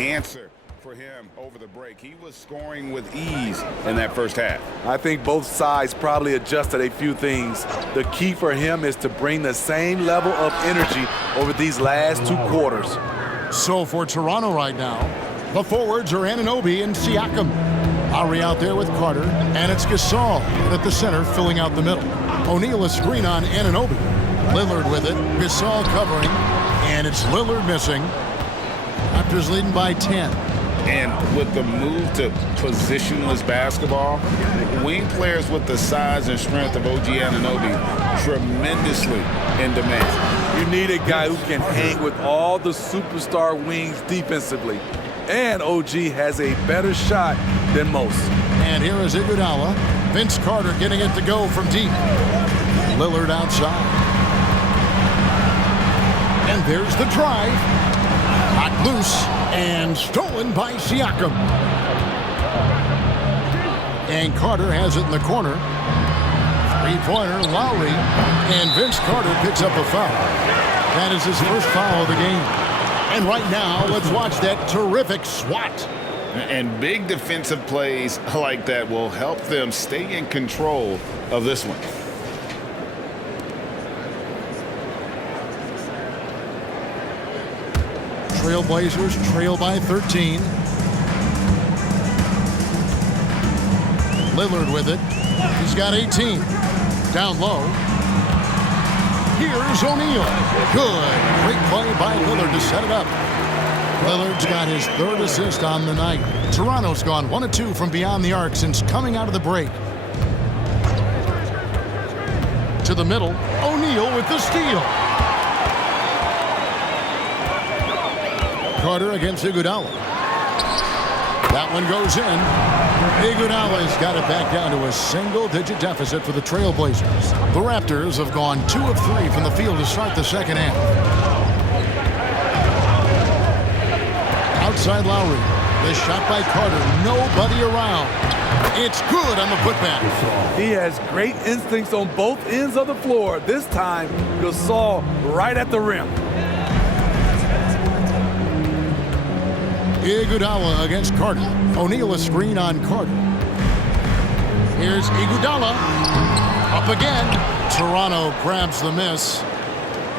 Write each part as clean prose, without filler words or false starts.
answer for him over the break. He was scoring with ease in that first half. I think both sides probably adjusted a few things. The key for him is to bring the same level of energy over these last 2 quarters. So for Toronto right now, the forwards are Anunoby and Siakam. Lowry out there with Carter, and it's Gasol at the center filling out the middle. O'Neal a screen on Anunoby. Lillard with it, Gasol covering, and it's Lillard missing. Raptors leading by 10. And with the move to positionless basketball, wing players with the size and strength of OG Anunoby tremendously in demand. You need a guy who can hang with all the superstar wings defensively. And OG has a better shot than most. And here is Iguodala. Vince Carter getting it to go from deep. Lillard outside. And there's the drive. Knocked loose and stolen by Siakam. And Carter has it in the corner. Three-pointer, Lowry. And Vince Carter picks up a foul. That is his first foul of the game. And right now, let's watch that terrific swat. And big defensive plays like that will help them stay in control of this one. Trailblazers trail by 13. Lillard with it. He's got 18. Down low. Here's O'Neal. Good. Great play by Lillard to set it up. Lillard's got his 3rd assist on the night. Toronto's gone 1 of 2 from beyond the arc since coming out of the break. To the middle. O'Neal with the steal. Carter against Iguodala. That one goes in. Iguodala's got it back down to a single-digit deficit for the Trailblazers. The Raptors have gone 2 of 3 from the field to start the second half. Outside Lowry. The shot by Carter. Nobody around. It's good on the putback. He has great instincts on both ends of the floor. This time, Gasol right at the rim. Iguodala against Carter. O'Neal a screen on Carter. Here's Iguodala. Up again. Toronto grabs the miss.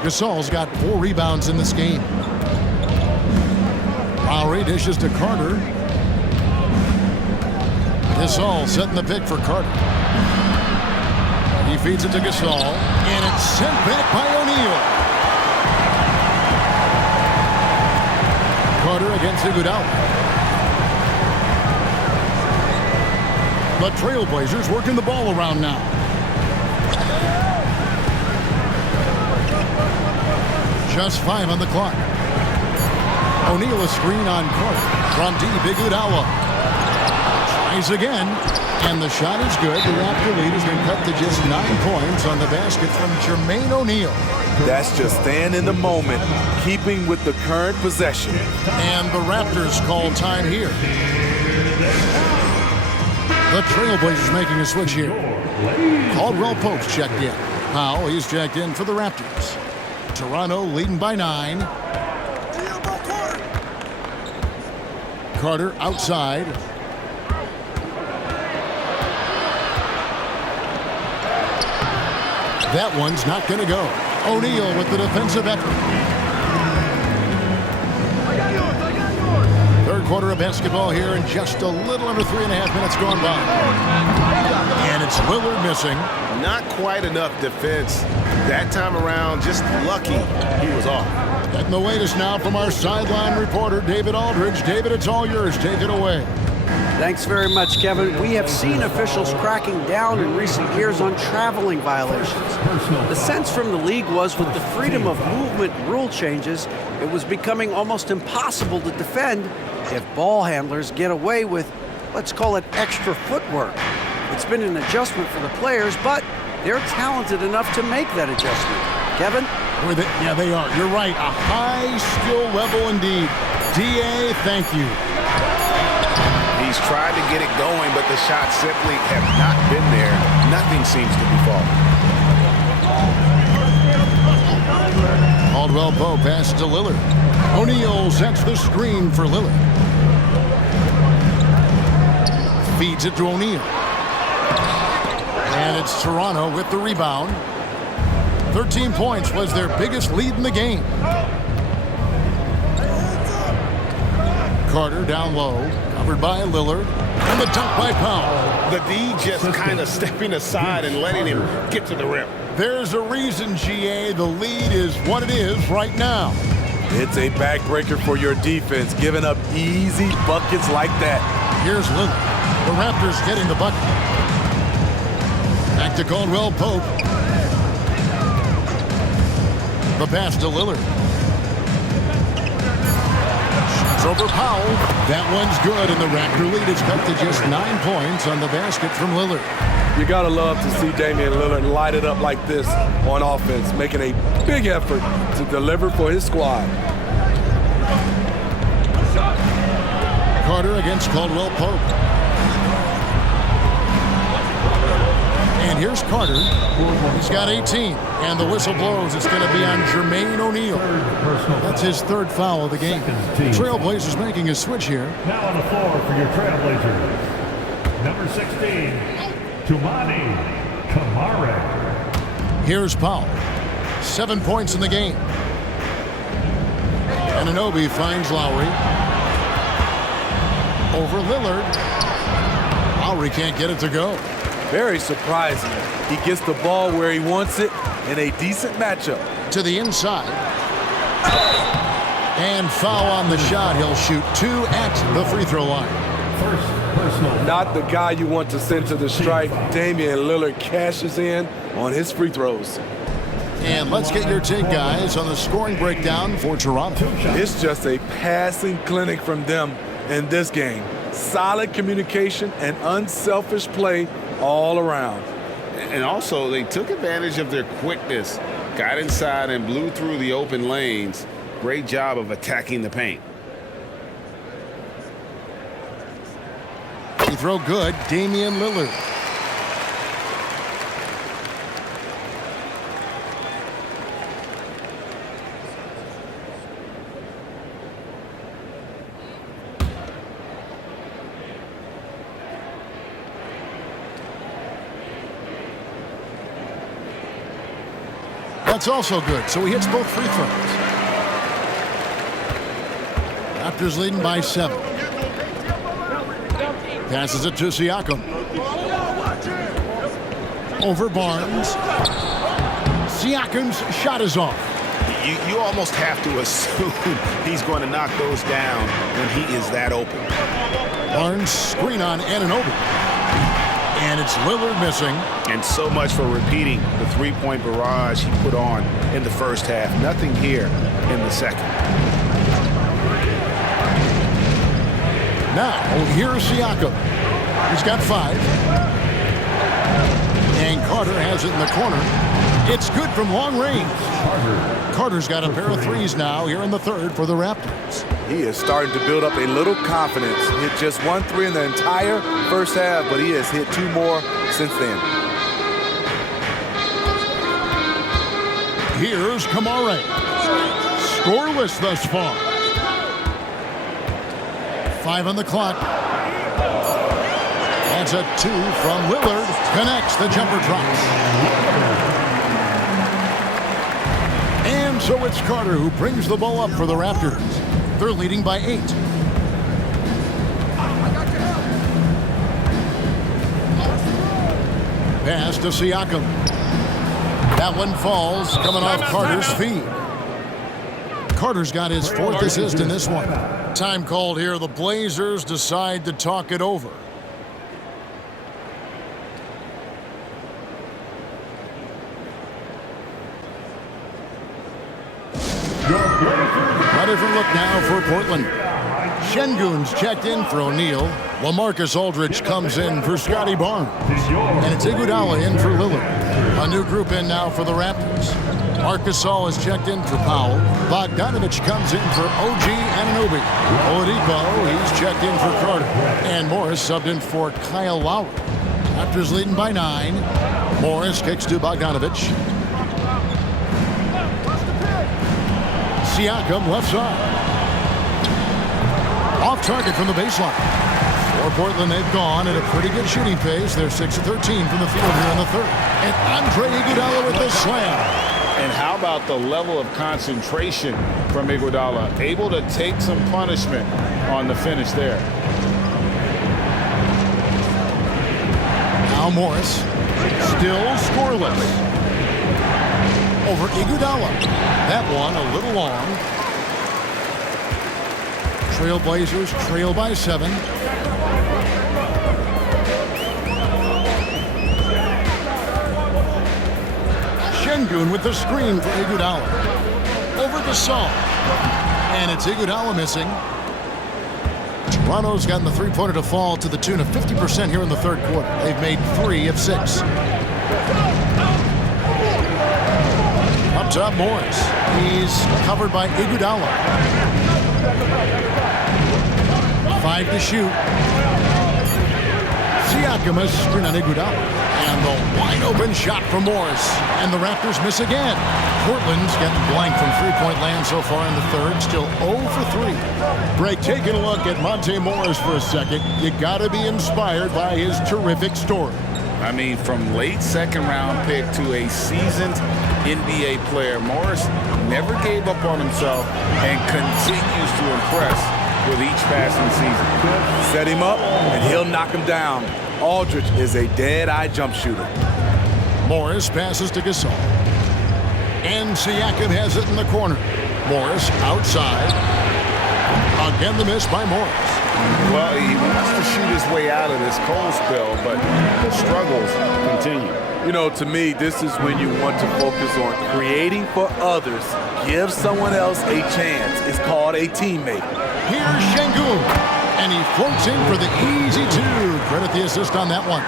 Gasol's got 4 rebounds in this game. Lowry dishes to Carter. Gasol setting the pick for Carter. He feeds it to Gasol. And it's sent back by O'Neal. Carter against Iguodala. The Trailblazers working the ball around now. Just 5 on the clock. O'Neal a screen on Carter. From deep, Iguodala. Tries again. And the shot is good. The Raptor lead has been cut to just 9 points on the basket from Jermaine O'Neal. That's just staying in the moment, keeping with the current possession. And the Raptors call time here. The Trailblazers making a switch here. Caldwell Pope's checked in. Powell, he's checked in for the Raptors. Toronto leading by 9. Carter outside. That one's not going to go. O'Neal with the defensive effort. Third quarter of basketball here, and just a little under 3.5 minutes gone by. And it's Lillard missing. Not quite enough defense that time around. Just lucky he was off. Getting the latest now from our sideline reporter, David Aldridge. David, it's all yours. Take it away. Thanks very much, Kevin. We have seen officials cracking down in recent years on traveling violations. The sense from the league was with the freedom of movement rule changes, it was becoming almost impossible to defend if ball handlers get away with, let's call it, extra footwork. It's been an adjustment for the players, but they're talented enough to make that adjustment. Kevin? Yeah, they are. You're right. A high skill level indeed. DA, thank you. He's tried to get it going, but the shots simply have not been there. Nothing seems to be falling. Called Caldwell Pope passes to Lillard. O'Neal sets the screen for Lillard. Feeds it to O'Neal. And it's Toronto with the rebound. 13 points was their biggest lead in the game. Carter down low, covered by Lillard, and the dunk by Powell. The D just kind of stepping aside and letting him get to the rim. There's a reason, GA, the lead is what it is right now. It's a backbreaker for your defense, giving up easy buckets like that. Here's Lillard. The Raptors getting the bucket. Back to Caldwell Pope. The pass to Lillard. Over Powell. That one's good, and the Raptor lead is cut to just 9 points on the basket from Lillard. You gotta love to see Damian Lillard light it up like this on offense, making a big effort to deliver for his squad. Carter against Caldwell Pope. And here's Carter. He's got 18, and the whistle blows. It's going to be on Jermaine O'Neal. That's his third foul of the game. Trailblazers making a switch here. Now on the floor for your Trailblazers, number 16, Toumani Camara. Here's Powell. 7 points in the game. Anunoby finds Lowry. Over Lillard. Lowry can't get it to go. Very surprising. He gets the ball where he wants it in a decent matchup. To the inside. And foul on the shot. He'll shoot 2 at the free throw line. First personal. Not the guy you want to send to the stripe. Damian Lillard cashes in on his free throws. And let's get your take, guys, on the scoring breakdown for Toronto. It's just a passing clinic from them in this game. Solid communication and unselfish play all around. And also, they took advantage of their quickness, got inside and blew through the open lanes. Great job of attacking the paint. Free throw good, Damian Lillard. That's also good, so he hits both free throws. Raptors leading by 7. Passes it to Siakam. Over Barnes. Siakam's shot is off. You almost have to assume he's going to knock those down when he is that open. Barnes screen on Anunoby. And it's Lillard missing. And so much for repeating the three-point barrage he put on in the first half. Nothing here in the second. Now, here's Siakam. He's got 5. And Carter has it in the corner. It's good from long range. Carter's got a pair of threes now here in the third for the Raptors. He is starting to build up a little confidence. Hit just 1 3 in the entire first half, but he has hit 2 more since then. Here's Camara. Scoreless thus far. 5 on the clock. That's a 2 from Lillard. Connects, the jumper drops. And so it's Carter who brings the ball up for the Raptors. They're leading by 8. Pass to Siakam. That one falls, coming off Carter's feet. Carter's got his 4th assist in this one. Time called here. The Blazers decide to talk it over. A different look now for Portland. Şengün's checked in for O'Neal. LaMarcus Aldridge comes in for Scotty Barnes. And it's Iguodala in for Lillard. A new group in now for the Raptors. Marc Gasol is checked in for Powell. Bogdanovich comes in for OG Anunoby. Oladipo, he's checked in for Carter. And Morris subbed in for Kyle Lowry. Raptors leading by 9. Morris kicks to Bogdanovich. Siakam left side. Off target from the baseline. For Portland, they've gone at a pretty good shooting pace. They're 6 of 13 from the field here in the third. And Andre Iguodala with the slam. And how about the level of concentration from Iguodala? Able to take some punishment on the finish there. Now Morris, still scoreless. Over Iguodala. That one a little long. Trailblazers trail by 7. Şengün with the screen for Iguodala. Over Gasol. And it's Iguodala missing. Toronto's gotten the three-pointer to fall to the tune of 50% here in the third quarter. They've made 3 of 6. Up top, Morris. He's covered by Iguodala. 5 to shoot. Siakam has screen on Iguodala. And the wide-open shot from Morris. And the Raptors miss again. Portland's gotten blank from three-point land so far in the third. Still 0 for 3. Greg, taking a look at Monte Morris for a second, you got to be inspired by his terrific story. I mean, from late second-round pick to a seasoned NBA player, Morris never gave up on himself and continues to impress with each passing season. Set him up, and he'll knock him down. Aldridge is a dead-eye jump shooter. Morris passes to Gasol. And Siakam has it in the corner. Morris outside. Again, the miss by Morris. Well, he wants to shoot his way out of this cold spell, but the struggles continue. You know, to me, this is when you want to focus on creating for others. Give someone else a chance. It's called a teammate. Here's Şengün. And he floats in for the easy 2. Credit the assist on that one.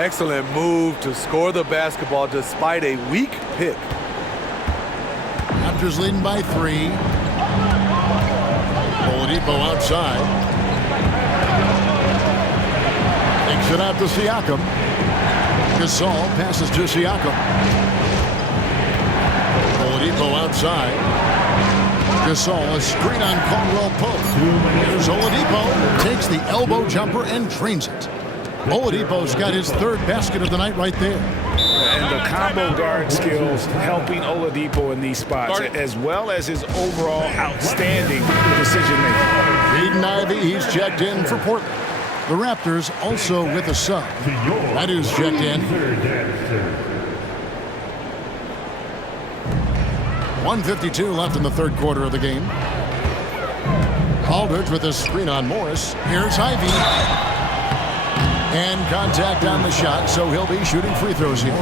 Excellent move to score the basketball despite a weak pick. Raptors leading by 3. Oladipo outside. Takes it out to Siakam. Gasol passes to Siakam. Oladipo outside. Gasol, a screen on Caldwell Pope. Here's Oladipo. Takes the elbow jumper and drains it. Oladipo's got his 3rd basket of the night right there. And the combo guard skills helping Oladipo in these spots, as well as his overall outstanding decision-making. Aiden Ivey, he's checked in for Portland. The Raptors also with a sub. That is checked in. 1:52 left in the third quarter of the game. Aldridge with a screen on Morris. Here's Ivey. And contact on the shot, so he'll be shooting free throws here.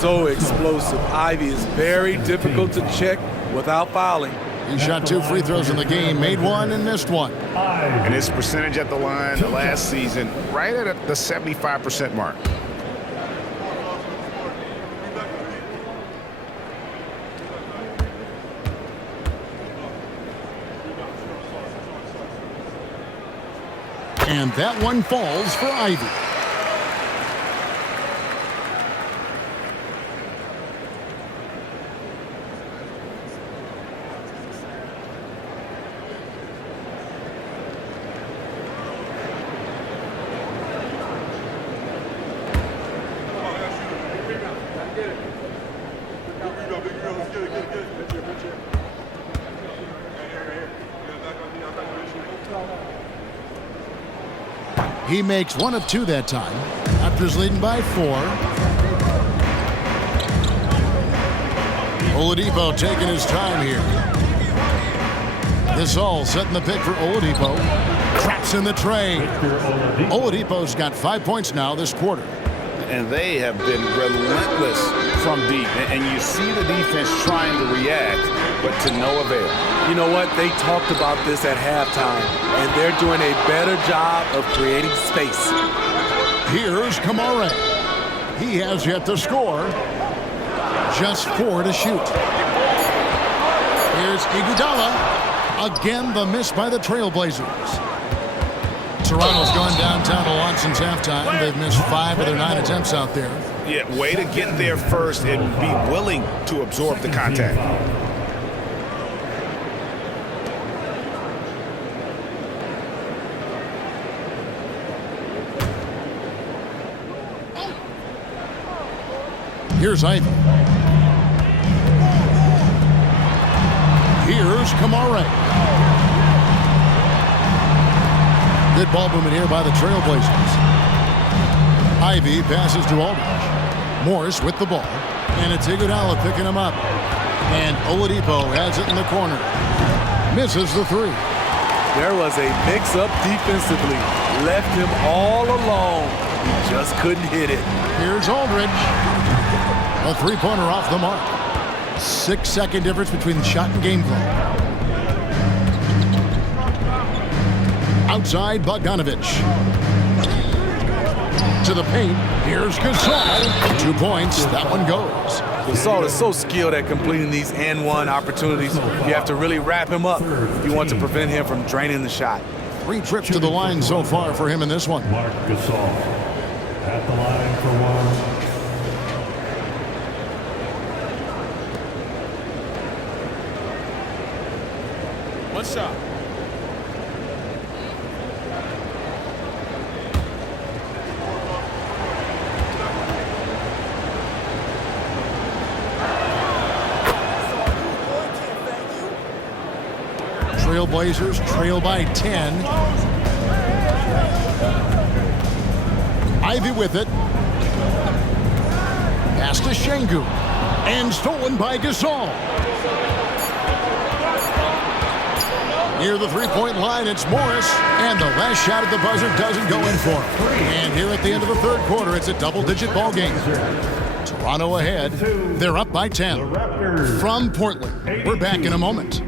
So explosive. Ivey is very difficult to check without fouling. He shot 2 free throws in the game, made 1 and missed 1. And his percentage at the line last season, right at the 75% mark. And that one falls for Ivey. He makes 1 of 2 that time. Raptors leading by 4. Oladipo taking his time here. This all setting the pick for Oladipo. Traps in the tray. Oladipo's got 5 points now this quarter. And they have been relentless from deep. And you see the defense trying to react, but to no avail. You know what? They talked about this at halftime, and they're doing a better job of creating space. Here's Kamara. He has yet to score. Just 4 to shoot. Here's Iguodala. Again, the miss by the Trailblazers. Toronto's gone downtown a lot since halftime. They've missed 5 of their 9 attempts out there. Yeah, way to get there first and be willing to absorb the contact. Here's Ivy. Here's Kamara. Good ball movement here by the Trailblazers. Ivy passes to Aldridge. Morris with the ball. And it's Iguodala picking him up. And Oladipo has it in the corner. Misses the three. There was a mix-up defensively. Left him all alone. He just couldn't hit it. Here's Aldridge. A three-pointer off the mark. 6-second difference between the shot and game clock. Outside Bogdanovich. To the paint. Here's Gasol. 2 points. That one goes. Gasol is so skilled at completing these and-one opportunities. You have to really wrap him up if you want to prevent him from draining the shot. 3 trips to the line so far for him in this one. Marc Gasol at the line for one. One shot. Trailblazers trail by 10. Ivy with it. Pass to Şengün. And stolen by Gasol. Near the three-point line, it's Morris. And the last shot at the buzzer doesn't go in for him. And here at the end of the third quarter, it's a double-digit ball game. Toronto ahead. They're up by 10. From Portland, we're back in a moment.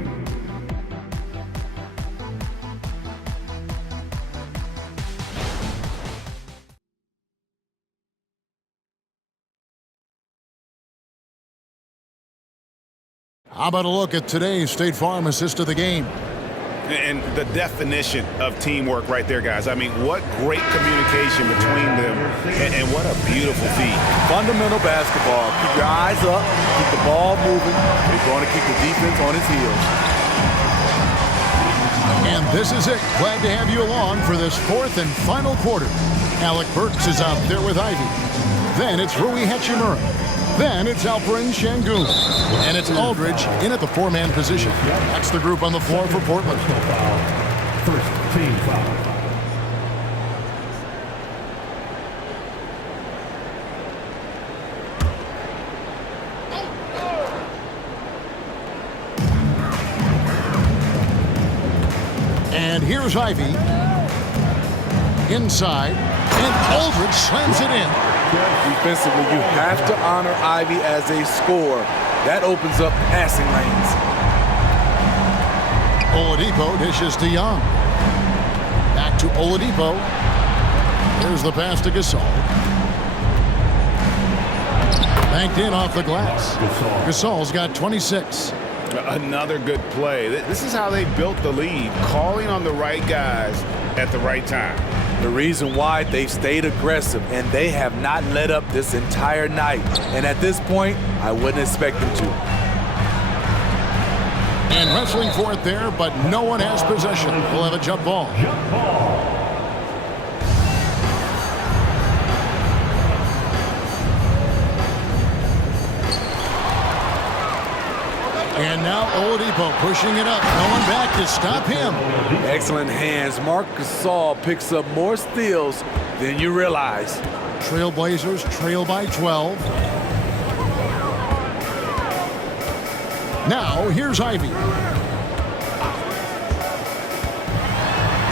How about a look at today's State Farm assist of the game? And the definition of teamwork right there, guys. I mean, what great communication between them, and what a beautiful feed. Fundamental basketball. Keep your eyes up. Keep the ball moving. They're going to keep the defense on its heels. And this is it. Glad to have you along for this fourth and final quarter. Alec Burks is out there with Ivy. Then it's Rui Hachimura. Then it's Alperen Şengün. And it's Aldridge in at the four-man position. That's the group on the floor for Portland. First team foul. And here's Ivy. Inside. And Aldridge slams it in. Defensively, you have to honor Ivy as a scorer. That opens up passing lanes. Oladipo dishes to Young. Back to Oladipo. Here's the pass to Gasol. Banked in off the glass. Gasol's got 26. Another good play. This is how they built the lead, calling on the right guys at the right time. The reason why they've stayed aggressive, and they have not let up this entire night. And at this point, I wouldn't expect them to. And wrestling for it there, but no one has possession. We'll have a jump ball. Jump ball. And now Oladipo pushing it up. No one back to stop him. Excellent hands. Marc Gasol picks up more steals than you realize. Trailblazers trail by 12. Now here's Ivy.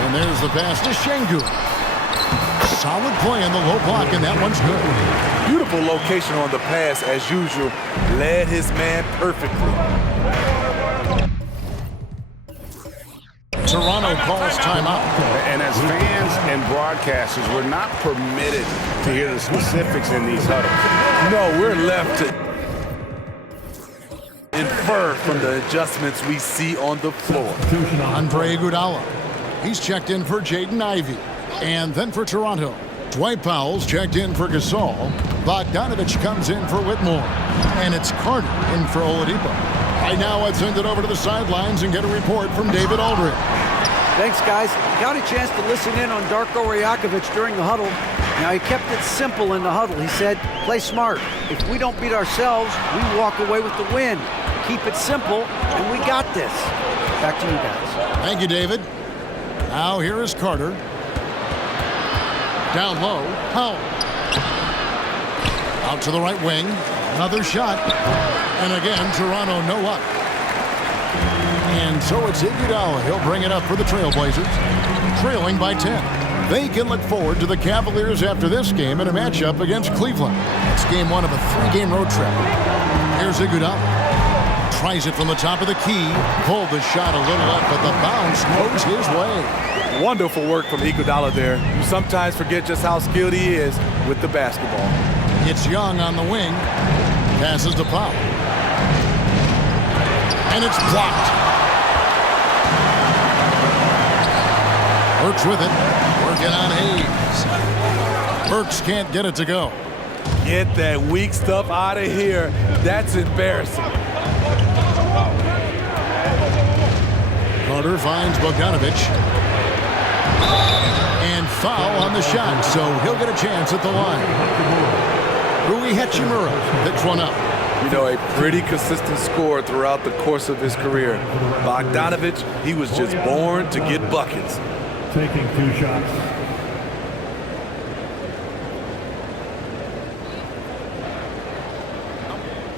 And there's the pass to Şengün. Solid play on the low block, and that one's good. Beautiful location on the pass as usual. Led his man perfectly. Toronto calls timeout. And as fans and broadcasters, we're not permitted to hear the specifics in these huddles. No, we're left to infer from the adjustments we see on the floor. Andre Iguodala. He's checked in for Jaden Ivey. And then for Toronto, Dwight Powell's checked in for Gasol. Bogdanovich comes in for Whitmore. And it's Carter in for Oladipo. Right now, let's send it over to the sidelines and get a report from David Aldridge. Thanks, guys. Got a chance to listen in on Darko Rajakovic during the huddle. Now, he kept it simple in the huddle. He said, play smart. If we don't beat ourselves, we walk away with the win. Keep it simple, and we got this. Back to you guys. Thank you, David. Now here is Carter. Down low, Powell. Out to the right wing. Another shot. And again, Toronto no up. And so it's Iguodala. He'll bring it up for the Trailblazers, trailing by 10. They can look forward to the Cavaliers after this game in a matchup against Cleveland. It's game one of a 3-game road trip. Here's Iguodala. Tries it from the top of the key. Pulled the shot a little up, but the bounce goes his way. Wonderful work from Iguodala there. You sometimes forget just how skilled he is with the basketball. It's Young on the wing. Passes to Powell. And it's blocked. Burks with it. Working on Hayes. Burks can't get it to go. Get that weak stuff out of here. That's embarrassing. Carter finds Bogdanovich. And foul on the shot, so he'll get a chance at the line. Rui Hachimura picks one up. You know, a pretty consistent scorer throughout the course of his career. Bogdanovich, he was just born to get buckets. Taking 2 shots.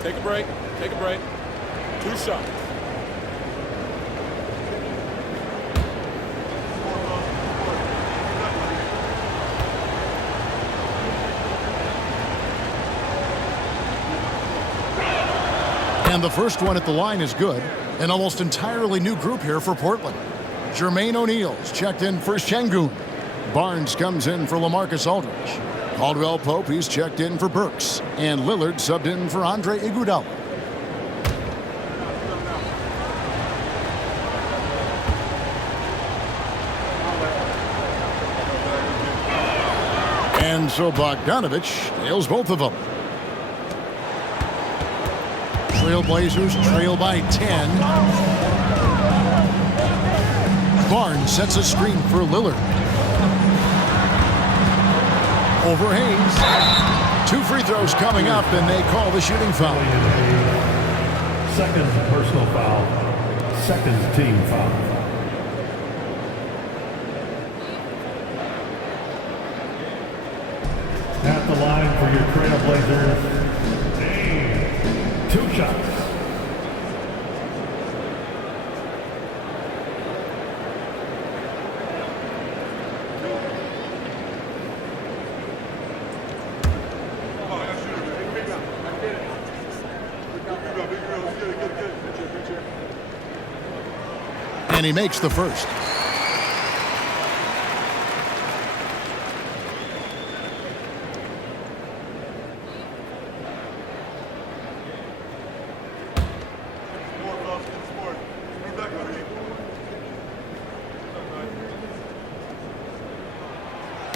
Take a break. Take a break. 2 shots. And the first one at the line is good. An almost entirely new group here for Portland. Jermaine O'Neal's checked in for Şengün. Barnes comes in for LaMarcus Aldridge. Caldwell Pope, he's checked in for Burks. And Lillard subbed in for Andre Iguodala. And so Bogdanovich nails both of them. Trailblazers trail by 10. Barnes sets a screen for Lillard. Over Hayes. 2 free throws coming up, and they call the shooting foul. Second personal foul. Second team foul. At the line for your Trailblazers, 2 shots. And he makes the first.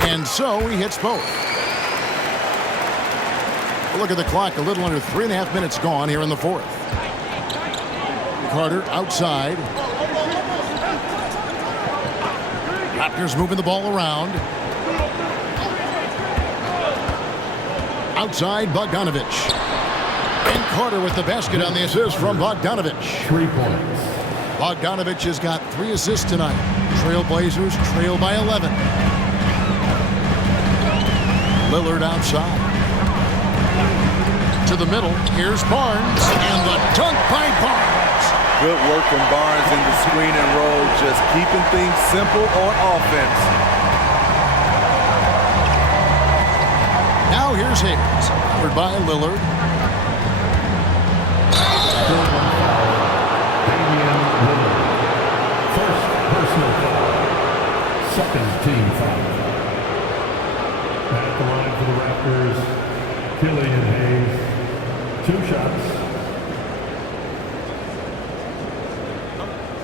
And so he hits both. Look at the clock, a little under 3.5 minutes gone here in the fourth. Carter outside. Raptors moving the ball around. Outside Bogdanovich. And Carter with the basket on the assist from Bogdanovich. 3 points. Bogdanovich has got 3 assists tonight. Trailblazers trail by 11. Lillard outside. To the middle. Here's Barnes. And the dunk by Barnes. Good work from Barnes in the screen and roll, just keeping things simple on offense. Now here's Hayes. Covered by Lillard. Damian Lillard. First personal foul. Second team foul. At the line for the Raptors, Killian Hayes. 2 shots.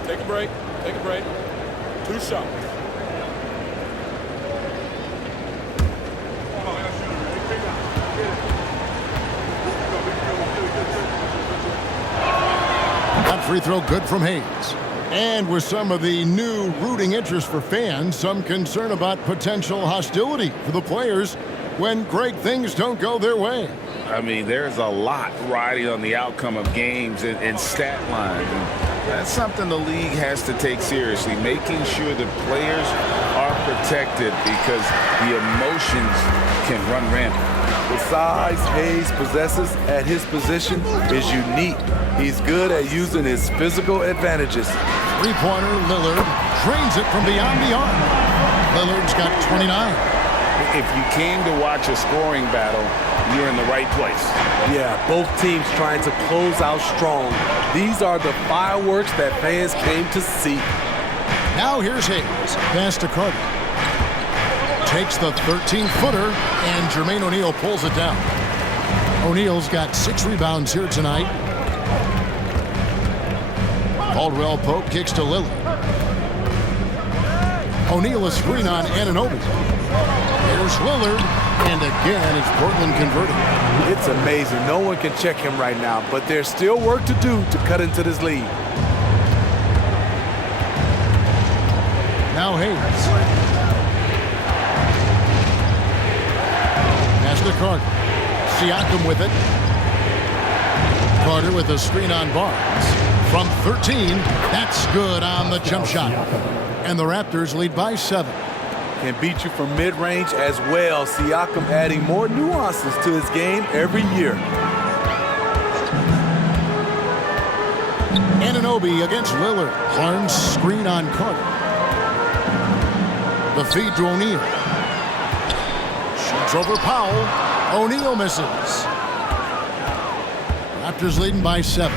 Take a break. Take a break. 2 shots. That free throw good from Hayes. And with some of the new rooting interest for fans, some concern about potential hostility for the players when great things don't go their way. I mean, there's a lot riding on the outcome of games and stat lines. And that's something the league has to take seriously, making sure the players are protected because the emotions can run rampant. The size Hayes possesses at his position is unique. He's good at using his physical advantages. Three-pointer, Lillard drains it from beyond the arc. Lillard's got 29. If you came to watch a scoring battle, you're in the right place. Yeah, both teams trying to close out strong. These are the fireworks that fans came to see. Now here's Hayes. Pass to Carter. Takes the 13-footer, and Jermaine O'Neal pulls it down. O'Neal's got 6 rebounds here tonight. Caldwell Pope kicks to Lillard. O'Neal a screen on Anunoby. Here's Lillard, and again it's Portland converting. It's amazing. No one can check him right now, but there's still work to do to cut into this lead. Now Hayes. Pass to Carter. Siakam with it. Carter with a screen on Barnes. From 13, that's good on the jump shot. And the Raptors lead by 7. Can beat you from mid-range as well. Siakam adding more nuances to his game every year. Anunoby against Lillard. Barnes screen on Carter. The feed to O'Neal. Shoots over Powell. O'Neal misses. Raptors leading by 7.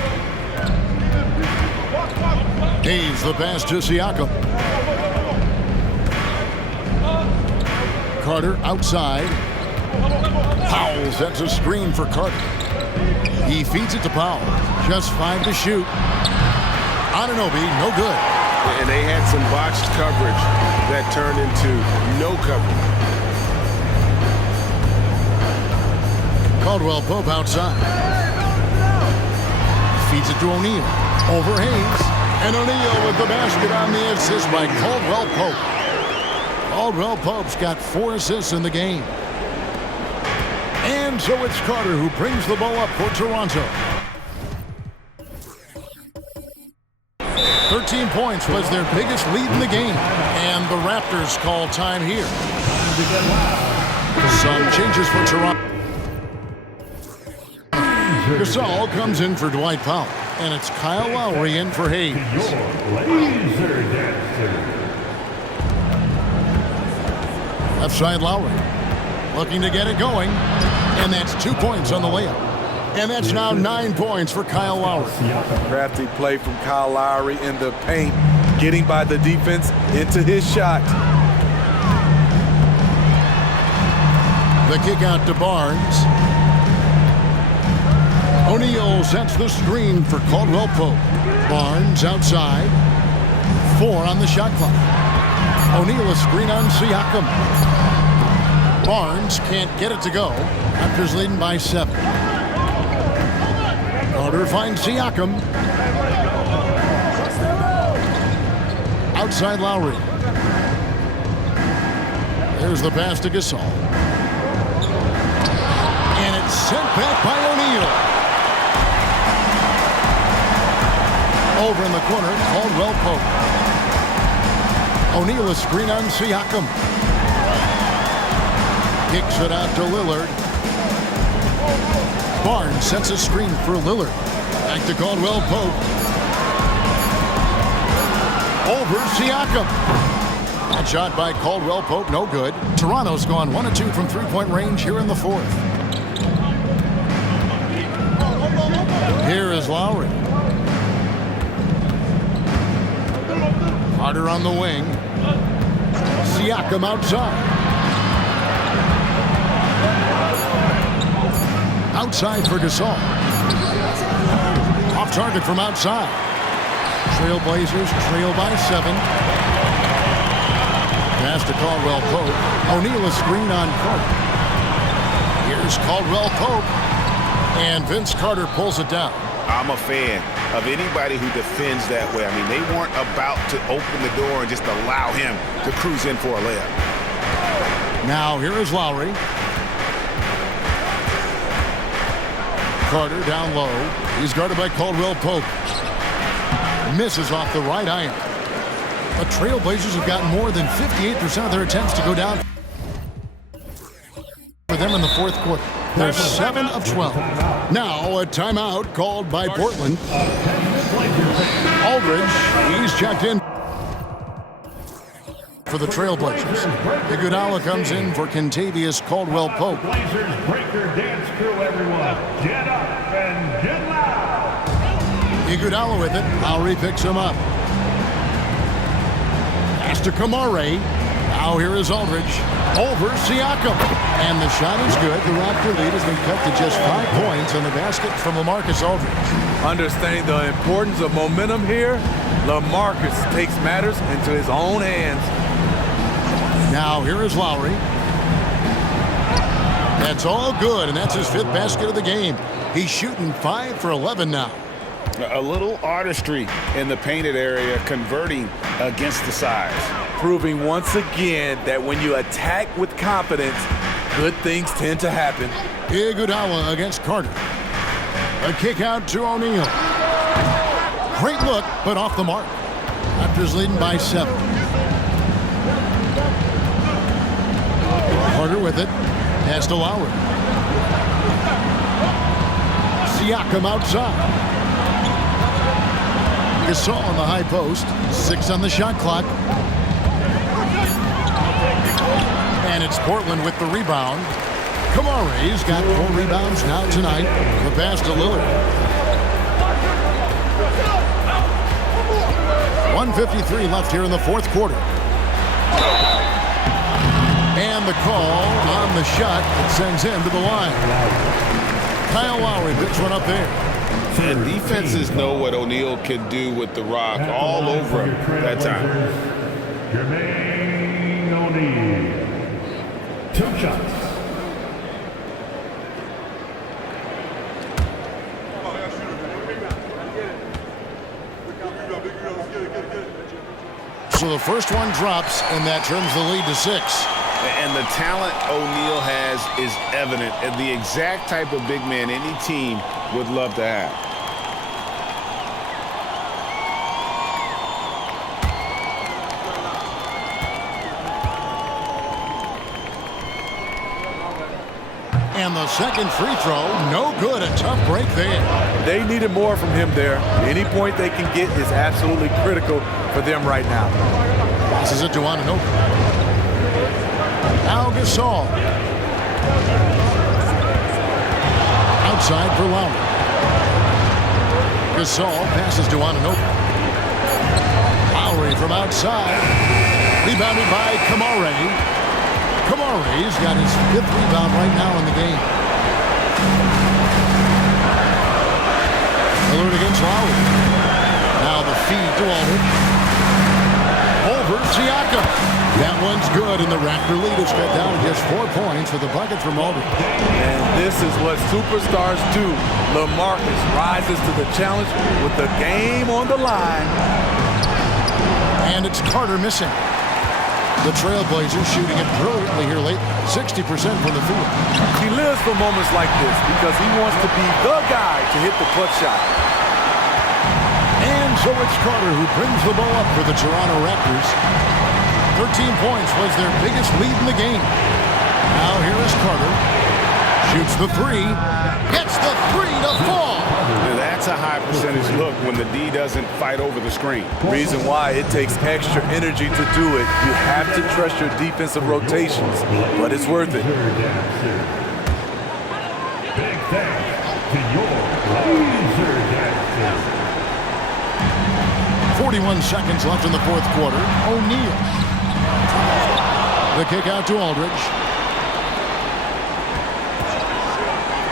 Hayes the pass to Siakam. Carter outside. Powell sets a screen for Carter. He feeds it to Powell. Just 5 to shoot. Anunoby, no good. And they had some botched coverage that turned into no coverage. Caldwell Pope outside. Feeds it to O'Neal. Over Hayes. And O'Neal with the basket on the assist by Caldwell Pope. Caldwell Pope's got 4 assists in the game. And so it's Carter who brings the ball up for Toronto. 13 points was their biggest lead in the game. And the Raptors call time here. Some changes for Toronto. Gasol comes in for Dwight Powell. And it's Kyle Lowry in for Hayes. Left side Lowry. Looking to get it going. And that's 2 points on the layup. And that's now 9 points for Kyle Lowry. Crafty play from Kyle Lowry in the paint. Getting by the defense into his shot. The kick out to Barnes. O'Neal sets the screen for Caldwell Pope. Barnes outside. 4 on the shot clock. O'Neal a screen on Siakam. Barnes can't get it to go. Raptors leading by 7. Carter finds Siakam. Outside Lowry. There's the pass to Gasol. And it's sent back by O'Neal. Over in the corner, Caldwell Pope. O'Neal a screen on Siakam. Kicks it out to Lillard. Barnes sets a screen for Lillard. Back to Caldwell Pope. Over Siakam. That shot by Caldwell Pope, no good. Toronto's gone 1 of 2 from three-point range here in the 4th. Here is Lowry. Carter on the wing. Siakam outside. Outside for Gasol. Off target from outside. Trailblazers trail by 7. Pass to Caldwell Pope. O'Neal a screen on Carter. Here's Caldwell Pope. And Vince Carter pulls it down. I'm a fan. of anybody who defends that way. I mean, they weren't about to open the door and just allow him to cruise in for a layup. Now here is Lowry. Carter down low. He's guarded by Caldwell Pope. Misses off the right iron. The Trailblazers have gotten more than 58% of their attempts to go down for them in the fourth quarter. They're 7 of 12. Now a timeout called by Portland. Aldridge, he's checked in for the Trailblazers. Iguodala comes in for Kentavious Caldwell-Pope. Blazers breaker dance crew, everyone. Get up and get loud. Iguodala with it. Lowry picks him up. Pass to Kamare. Now here is Aldridge. Over Siakam. And the shot is good. The Raptor lead has been cut to just 5 points on the basket from LaMarcus Aldridge. Understanding the importance of momentum here, LaMarcus takes matters into his own hands. Now here is Lowry. That's all good, and that's his 5th basket of the game. He's shooting 5 for 11 now. A little artistry in the painted area, converting against the size. Proving once again that when you attack with confidence, good things tend to happen. Iguodala against Carter. A kick out to O'Neal. Great look, but off the mark. Raptors leading by 7. Carter with it. Pass to Lowry. Siakam outside. Gasol on the high post. 6 on the shot clock. And it's Portland with the rebound. Kamare's got 4 rebounds now tonight. The pass to Lillard. 1:53 left here in the fourth quarter. And the call on the shot that sends him to the line. Kyle Lowry picks one up there. And defenses know what O'Neal can do with the rock all over him that time. Jermaine O'Neal. 2 shots. So the first one drops, and that turns the lead to 6. And the talent O'Neal has is evident, and the exact type of big man any team would love to have. And the second free throw, no good. A tough break there. They needed more from him there. Any point they can get is absolutely critical for them right now. Passes it to Anunoby. Now Gasol. Outside for Lowry. Gasol passes to Anunoby. Lowry from outside. Rebounded by Kamare. Kamare's got his 5th rebound right now in the game. Lillard against Lowry. Now the feed to Aldridge. Over Siakam. That one's good, and the Raptor lead is cut down to just 4 points for the bucket from Aldridge. And this is what superstars do. LaMarcus rises to the challenge with the game on the line. And it's Carter missing. The Trailblazers shooting it brilliantly here late. 60% from the field. He lives for moments like this because he wants to be the guy to hit the clutch shot. And so it's Carter who brings the ball up for the Toronto Raptors. 13 points was their biggest lead in the game. Now here is Carter. Shoots the 3. Gets the 3 to fall. That's a high percentage look when the D doesn't fight over the screen. Reason why it takes extra energy to do it. You have to trust your defensive rotations, but it's worth it. Big thanks to your Blazer dancers. 41 seconds left in the fourth quarter. O'Neal. The kick out to Aldridge.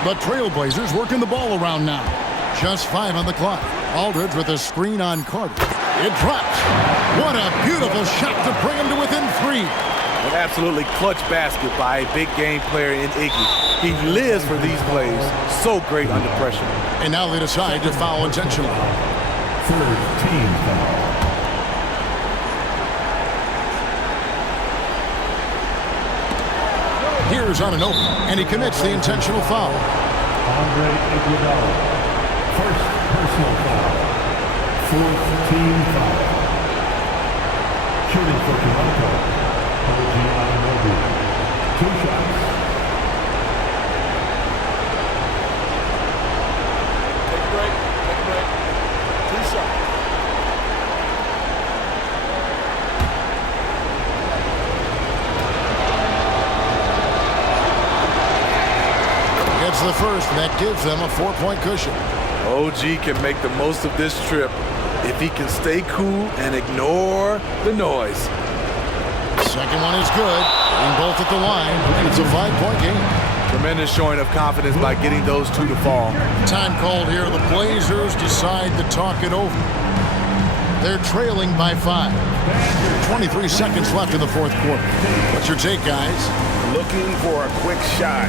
The Trailblazers working the ball around now. Just 5 on the clock. Aldridge with a screen on Carter. It drops. What a beautiful shot to bring him to within 3. An absolutely clutch basket by a big game player in Iggy. He lives for these plays. So great under pressure. And now they decide to foul intentionally. Third team foul. Here's Anunoby, and he commits the intentional foul. Andre Iguodala. First personal foul. Fourth team foul. Shooting for Toronto. OG Anunoby. 2 shots. Take a break. Take a break. 2 shots. Gets the first, and that gives them a 4-point cushion. OG can make the most of this trip if he can stay cool and ignore the noise. Second one is good, getting both at the line, and it's a 5-point game. Tremendous showing of confidence by getting those 2 to fall. Time called here. The Blazers decide to talk it over. They're trailing by 5. 23 seconds left in the fourth quarter. What's your take, guys? Looking for a quick shot,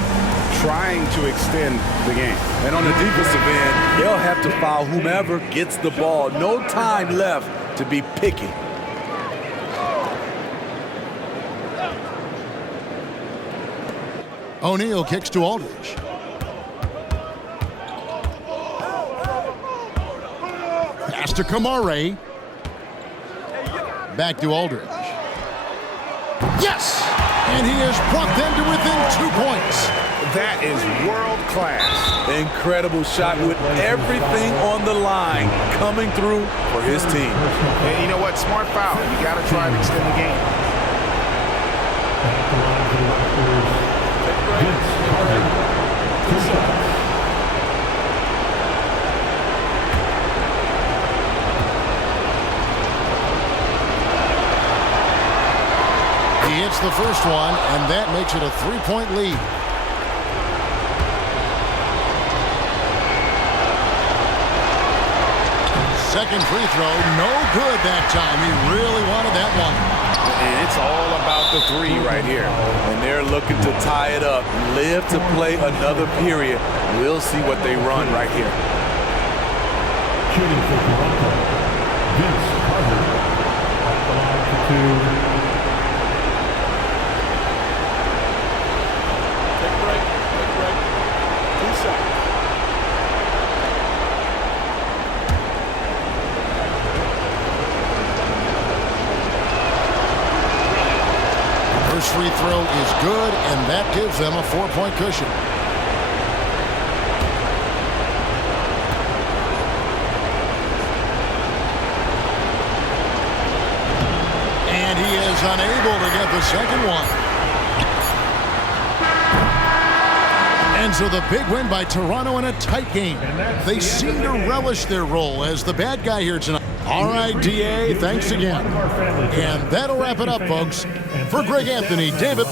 trying to extend the game. And on the defensive end, they'll have to foul whomever gets the ball. No time left to be picky. O'Neal kicks to Aldridge. Pass to Kamare. Back to Aldridge. Yes! And he has brought them to within 2 points. That is world class. Incredible shot with everything on the line coming through for his team. And you know what? Smart foul. You got to try to extend the game. At the line for the Raptors. Vince Carter. 2 shots. He hits the first one, and that makes it a 3-point lead. Second free throw, no good that time. He really wanted that one. And it's all about the 3 right here. And they're looking to tie it up, live to play another period. We'll see what they run right here. Shooting for Toronto. Vince Carter. At the line for 2. Take a break. Take a break. 2 shots. First free throw is good, and that gives them a 4-point cushion. And he is unable to get the second one. And so the big win by Toronto in a tight game. They seem to relish their role as the bad guy here tonight. All right, DA, thanks again. And that'll wrap it up, folks. For Greg Anthony, David.